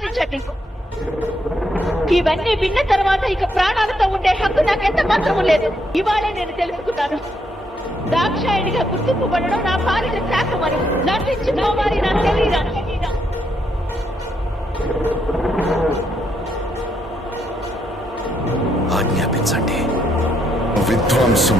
సాధించండి. ఇవన్నీ విన్న తర్వాత ఇక ప్రాణాలతో ఉండే హక్కు నాకెంత మాత్రము లేదు. ఇవాళే నేను తెలుసుకున్నాను, దాక్షాయణిగా గుర్తింపబడడం నా భార్య శాఖమని. నటించుకోవాలి నా శరీరం. ఆజ్ఞాపించండి. విధ్వంసం